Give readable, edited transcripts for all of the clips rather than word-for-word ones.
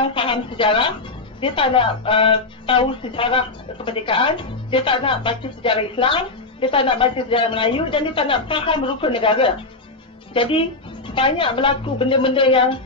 kurang faham sejarah, dia tak nak tahu sejarah kemerdekaan, dia tak nak baca sejarah Islam, dia tak nak baca sejarah Melayu, dan dia tak nak faham rukun negara. Jadi banyak berlaku benda-benda yang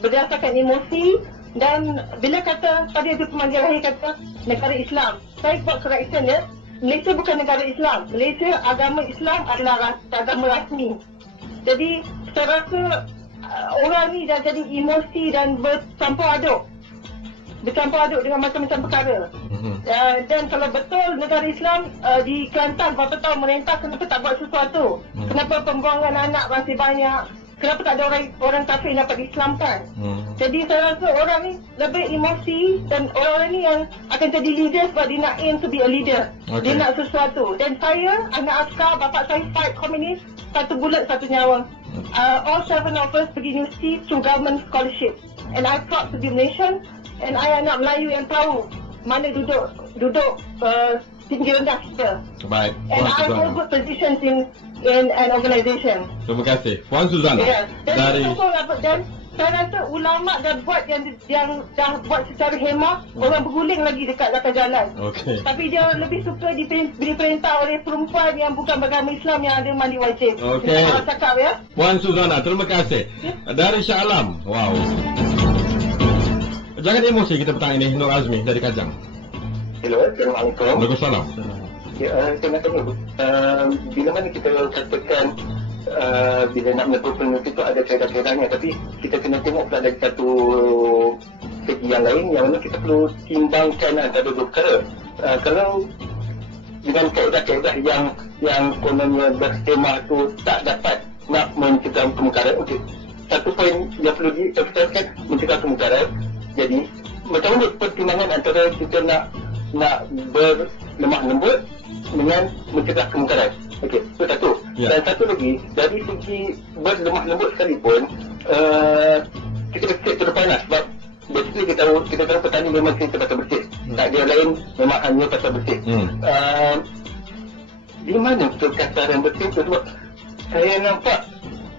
berdasarkan emosi. Dan bila kata pada itu pemanggilan akhir kata negara Islam, saya buat correction ya, Malaysia bukan negara Islam. Malaysia, agama Islam adalah agama rasmi. Jadi saya rasa orang ni dah jadi emosi dan bercampur aduk dengan macam-macam perkara. Dan kalau betul negara Islam di Kelantan berapa tahun merentah, kenapa tak buat sesuatu? Kenapa pembuangan anak masih banyak? Kenapa tak ada orang kafir yang dapat diislamkan? Jadi saya rasa orang ni lebih emosi, dan orang ni yang akan jadi leader sebab dia nak aim to be a leader. Dia nak sesuatu. Dan saya, anak askar, bapak saya fight komunis, satu bulat satu nyawa. All 7 of us pergi universiti through government scholarship. And I proud to be Malaysian, and I anak Melayu yang tahu mana duduk tinggi rendah kita. Baik. And I hold good positions in an organisation. Terima kasih. Puan Suzana. Ya. Dari Dan saya rasa ulama dah buat yang dah buat secara hemah, orang berguling lagi dekat jalan. Okey. Tapi dia lebih suka diperintah oleh perempuan yang bukan beragama Islam yang ada mandi wajib. Okey. Kita cakap ya. Puan Suzana, terima kasih. Dari Shah Alam. Wow. Jangan emosi kita petang ini. Nur Azmi dari Kajang. Hello, Assalamualaikum. Waalaikumsalam. Ya, saya nak tanya, bila mana kita katakan bila nak menegur peneliti itu ada kaedah-kaedahnya, tapi kita kena tengok pula dari satu segi yang lain, yang mana kita perlu timbangkan antara dua perkara. Kalau dengan kaedah-kaedah yang kononnya bertema itu tak dapat nak mencegah kemungkaran, okey. Satu poin yang perlu diemphasiskan, mencegah kemungkaran. Jadi, macam mana pertimbangan antara kita nak berlemah lembut dengan mencegah kemungkaran. Okey, itu satu. Dan satu lagi, dari segi berlemah lembut sekalipun, kita mesti terpanas sebab basically kita tahu petani memang kita pasal bersih. Tak ada lain, memang hanya pasal bersih. Di mana perkataan bersih itu? Sebab saya nampak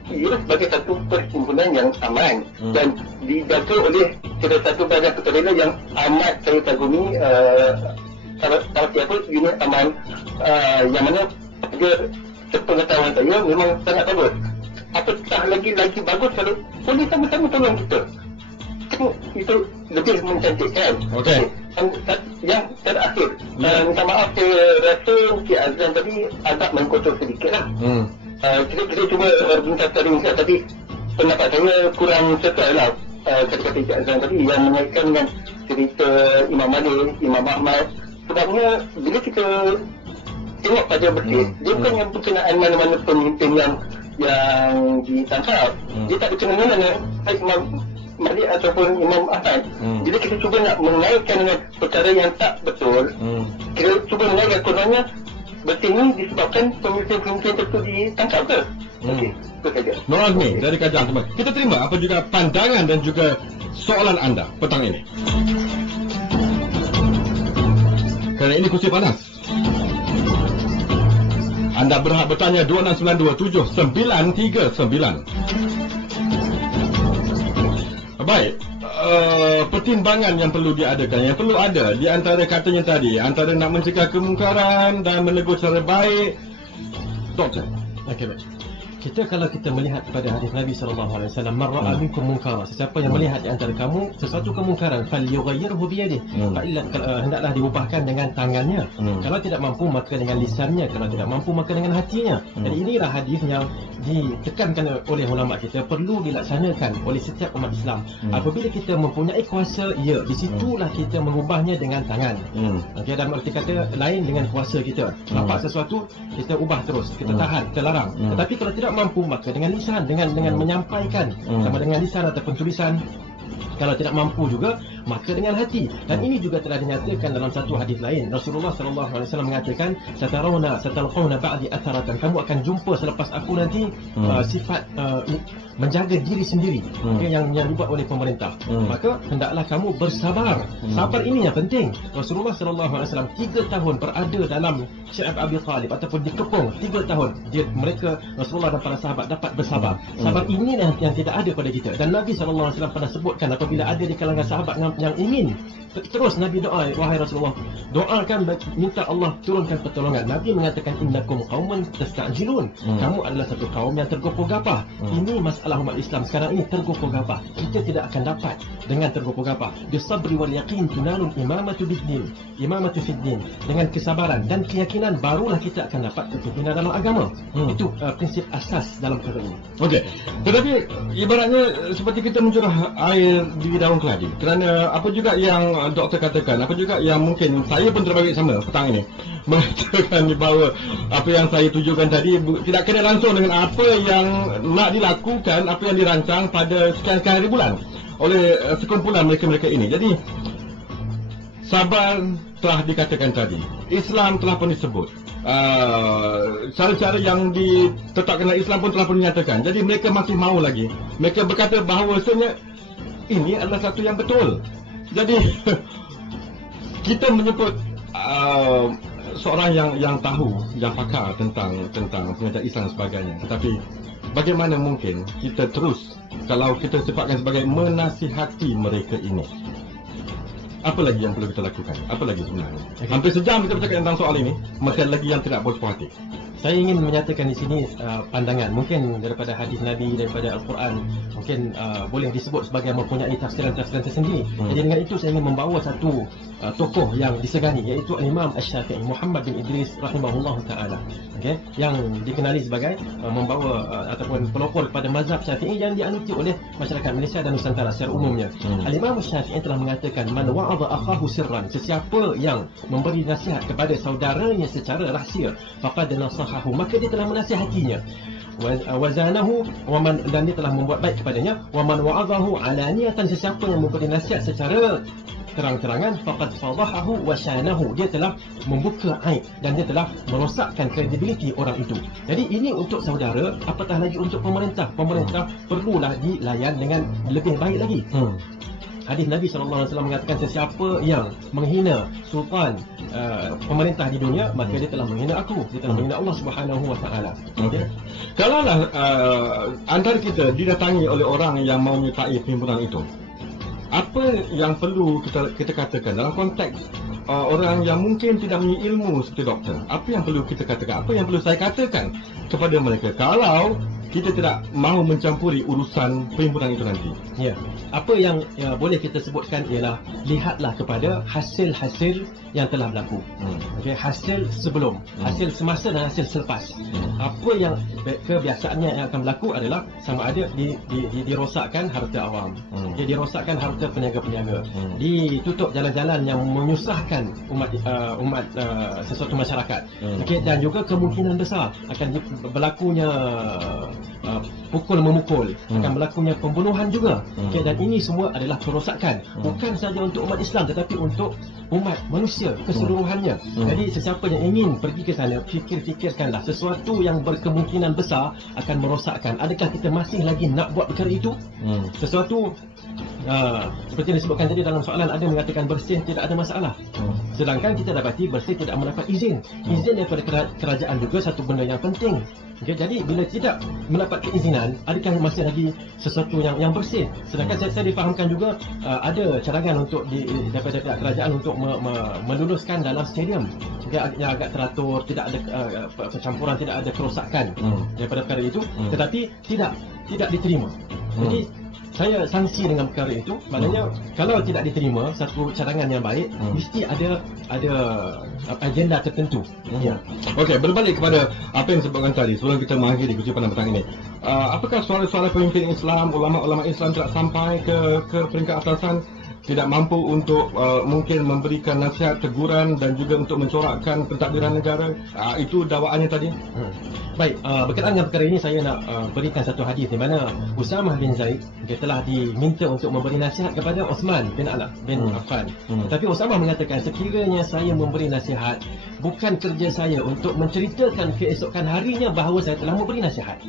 ia sebagai satu perhimpunan yang aman dan dijaga oleh salah satu badan sukarela yang amat saya kagumi, salah siapa unit aman, yang mana dia sepengetahuan saya memang sangat bagus. Apatah lagi bagus kalau boleh sama-sama tolong kita. Itu lebih mencantikkan. Okey. Yang terakhir, minta maaf, saya rasa Cik Azlan tadi agak mengkotor sedikit lah. Kita cuba minta ringkas, tapi pendapat saya kurang sesuai lah kata-kata Cik Azlan tadi yang mengaitkan dengan cerita Imam Malik, Imam Ahmad. Sebabnya bila kita tengok pada bersih, dia bukan yang berkenaan mana-mana pemimpin yang ditangkap. Dia tak berkenaan dengan Imam Malik ataupun Imam Ahmad. Bila kita cuba nak mengaitkan dengan perkara yang tak betul, kita cuba mengaitkan kononnya bersih ni disebabkan pemimpin-pemimpin tertentu ditangkap ke? Okey, itu saja. Nur Azmi dari Kajang. Kita terima apa juga pandangan dan juga soalan anda petang ini. Kerana ini kursi panas. Anda berhak bertanya 26927939. Baik, pertimbangan yang perlu diadakan, yang perlu ada di antara katanya tadi, antara nak mencegah kemungkaran dan menegur secara baik. Doktor. Okey, baik. Kalau kita melihat pada hadis Nabi SAW, man ra'a minkum munkara, sesiapa yang melihat di antara kamu sesuatu kemungkaran, falyughayyirhu biyadihi, hendaklah diubahkan dengan tangannya. Kalau tidak mampu maka dengan lisannya, kalau tidak mampu maka dengan hatinya. Jadi inilah hadis yang ditekankan oleh ulama kita perlu dilaksanakan oleh setiap umat Islam. Apabila kita mempunyai kuasa, ya, di situlah kita mengubahnya dengan tangan. Okey, dalam arti kata lain dengan kuasa kita. Nampak sesuatu kita ubah terus, kita tahan, kita larang. Tetapi kalau tidak mampu maka dengan lisan, dengan menyampaikan, sama dengan lisan ataupun tulisan. Kalau tidak mampu juga maka dengan hati. Dan ini juga telah dinyatakan dalam satu hadis lain. Rasulullah SAW mengatakan, satalqawna ba'di atharatan, kamu akan jumpa selepas aku nanti sifat menjaga diri sendiri, yang dibuat oleh pemerintah. Maka hendaklah kamu bersabar. Sabar ini yang penting. Rasulullah SAW 3 tahun berada dalam Syekh Abi Talib ataupun dikepung 3 tahun. Mereka, Rasulullah dan para sahabat dapat bersabar. Sabar ini yang tidak ada pada kita. Dan Nabi SAW pernah sebutkan, apabila ada di kalangan sahabat yang ingin, terus Nabi doa, wahai Rasulullah, doakan, minta Allah turunkan pertolongan. Nabi mengatakan, innakum qauman tasta'jilun, kamu adalah satu kaum yang tergopoh-gapah. Ini masalah umat Islam sekarang ini, tergopoh-gapah. Kita tidak akan dapat dengan tergopoh-gapah. Bisabri wal yaqin tunalun imamatu biddin, imamatu fiddin. Dengan kesabaran dan keyakinan barulah kita akan dapat kepimpinan dalam agama. Itu prinsip asas dalam perkara ini. Okey. Tetapi ibaratnya seperti kita mencurah air di daun keladi. Kerana apa juga yang doktor katakan, apa juga yang mungkin saya pun terbabit sama petang ini, mengatakan bahawa apa yang saya tujukan tadi tidak kena langsung dengan apa yang nak dilakukan, apa yang dirancang pada sekian-sekian hari bulan oleh sekumpulan mereka-mereka ini. Jadi sabar telah dikatakan tadi, Islam telah pun disebut, cara-cara yang ditetapkan oleh Islam pun telah pun dinyatakan. Jadi mereka masih mahu lagi. Mereka berkata bahawa sebenarnya ini adalah satu yang betul. Jadi kita menyebut seorang yang tahu, yang pakar tentang pengajaran Islam dan sebagainya. Tetapi bagaimana mungkin kita terus, kalau kita sifatkan sebagai menasihati mereka ini? Apa lagi yang perlu kita lakukan? Apa lagi sebenarnya? Hampir sejam kita bercakap tentang soal ini, masih ada lagi yang tidak berpuas hati. Saya ingin menyatakan di sini pandangan mungkin daripada hadis Nabi, daripada Al-Quran, mungkin boleh disebut sebagai mempunyai tafsiran-tafsiran tersendiri. Jadi dengan itu saya ingin membawa satu tokoh yang disegani, iaitu Imam Asy-Syafi'i, Muhammad bin Idris rahimahullah taala, yang dikenali sebagai membawa ataupun pelopor kepada mazhab Syafi'i yang dianuti oleh masyarakat Malaysia dan Nusantara secara umumnya. Al-Imam Asy-Syafi'i telah mengatakan, man wa'adha akhahu sirran, sesiapa yang memberi nasihat kepada saudaranya secara rahsia, faqad nasahahu, maka dia telah menasihatinya. Wazanahu, dan dia telah membuat baik kepadanya. Wa man wa'adhahu alaniyatan, sesiapa yang memberi nasihat secara terang-terangan, faqad fadahahu wa syanahu, dia telah membuka aib dan dia telah merosakkan kredibiliti orang itu. Jadi ini untuk saudara, apatah lagi untuk pemerintah. Pemerintah perlulah dilayan dengan lebih baik lagi. Hadis Nabi SAW mengatakan, sesiapa yang menghina sultan pemerintah di dunia, maka dia telah menghina aku, dia telah menghina Allah Subhanahu Wa Taala. Kalaulah antara kita didatangi oleh orang yang mau menyertai perhimpunan itu, apa yang perlu kita katakan dalam konteks orang yang mungkin tidak mempunyai ilmu seperti doktor? Apa yang perlu kita katakan? Apa yang perlu saya katakan kepada mereka kalau kita tidak mahu mencampuri urusan perhimpunan itu nanti? Ya, apa yang boleh kita sebutkan ialah, lihatlah kepada hasil-hasil yang telah berlaku. Hasil sebelum, hasil semasa dan hasil selepas. Apa yang kebiasaannya yang akan berlaku adalah sama ada dirosakkan harta awam, dirosakkan harta peniaga-peniaga, ditutup jalan-jalan yang menyusahkan umat sesuatu masyarakat. Dan juga kemungkinan besar akan berlakunya pukul-memukul, akan berlakunya pembunuhan juga. Dan ini semua adalah kerosakan, bukan saja untuk umat Islam tetapi untuk umat manusia keseluruhannya. Jadi sesiapa yang ingin pergi ke sana, fikirkanlah sesuatu yang berkemungkinan besar akan merosakkan. Adakah kita masih lagi nak buat perkara itu? Sesuatu seperti yang disebutkan tadi dalam soalan, ada mengatakan bersih tidak ada masalah, sedangkan kita dapati bersih tidak mendapat izin. Izin daripada kerajaan juga satu benda yang penting. Jadi bila tidak mendapat keizinan, adakah masih lagi sesuatu yang bersih? Sedangkan saya difahamkan juga ada cadangan untuk daripada pihak kerajaan untuk meluluskan dalam stadium yang agak teratur, tidak ada percampuran, tidak ada kerosakan daripada perkara itu, tetapi tidak diterima. Jadi saya sangsi dengan perkara itu. Maknanya kalau tidak diterima satu cadangan yang baik, mesti ada agenda tertentu. Okey, berbalik kepada apa yang disebutkan tadi sebelum kita mengakhiri kutipan pada petang ini. Apakah suara-suara pemimpin Islam, ulama-ulama Islam tidak sampai ke peringkat atasan tidak mampu untuk mungkin memberikan nasihat, teguran dan juga untuk mencorakkan pentadbiran negara. Itu dakwaannya tadi. Baik, berkenaan dengan perkara ini saya nak berikan satu hadis di mana Usamah bin Zaid dia telah diminta untuk memberi nasihat kepada Osman bin Affan. Tetapi Usamah mengatakan, sekiranya saya memberi nasihat, bukan kerja saya untuk menceritakan keesokan harinya bahawa saya telah memberi nasihat.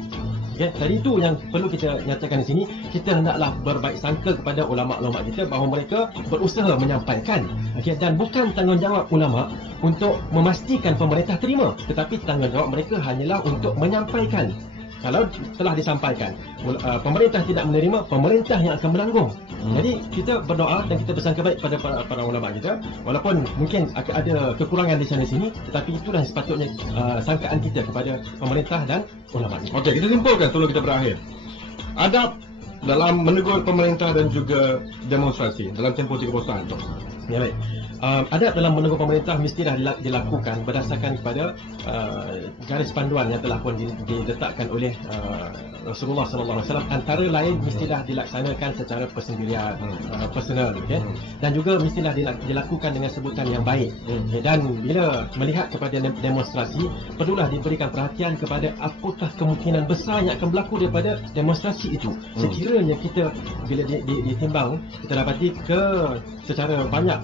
Okay, tadi itu yang perlu kita nyatakan di sini. Kita hendaklah berbaik sangka kepada ulama-ulama kita bahawa mereka berusaha menyampaikan, okay, dan bukan tanggungjawab ulama untuk memastikan pemerintah terima, tetapi tanggungjawab mereka hanyalah untuk menyampaikan. Kalau telah disampaikan, pemerintah tidak menerima, pemerintah yang akan menanggung. Jadi kita berdoa dan kita bersangka baik pada para ulama kita, walaupun mungkin ada kekurangan di sana sini, tetapi itulah sepatutnya sangkaan kita kepada pemerintah dan ulama kita. Okey, kita simpulkan sebelum kita berakhir. Adab dalam menegur pemerintah dan juga demonstrasi dalam tempoh 30 tahun. Ya, baik. Adab dalam menegur pemerintah mestilah dilakukan berdasarkan kepada garis panduan yang telah pun diletakkan oleh Rasulullah SAW. Antara lain mestilah dilaksanakan secara persendirian, personal, okay? Dan juga mestilah dilakukan dengan sebutan yang baik. Okay? Dan bila melihat kepada demonstrasi, perlulah diberikan perhatian kepada apakah kemungkinan besar yang akan berlaku daripada demonstrasi itu. Sekiranya kita bila ditimbang, kita dapati secara banyak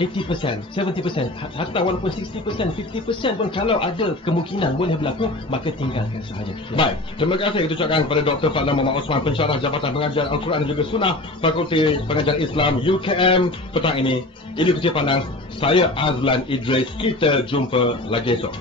80%, 70%, hatta walaupun 60%, 50% pun kalau ada kemungkinan boleh berlaku, maka tinggalkan sahaja. Baik, terima kasih kita ucapkan kepada Dr. Fadlan Muhammad Osman, pensyarah Jabatan Pengajian Al-Quran dan juga Sunnah Fakulti Pengajian Islam UKM petang ini. Ini Kecil Pandang, saya Azlan Idris. Kita jumpa lagi esok.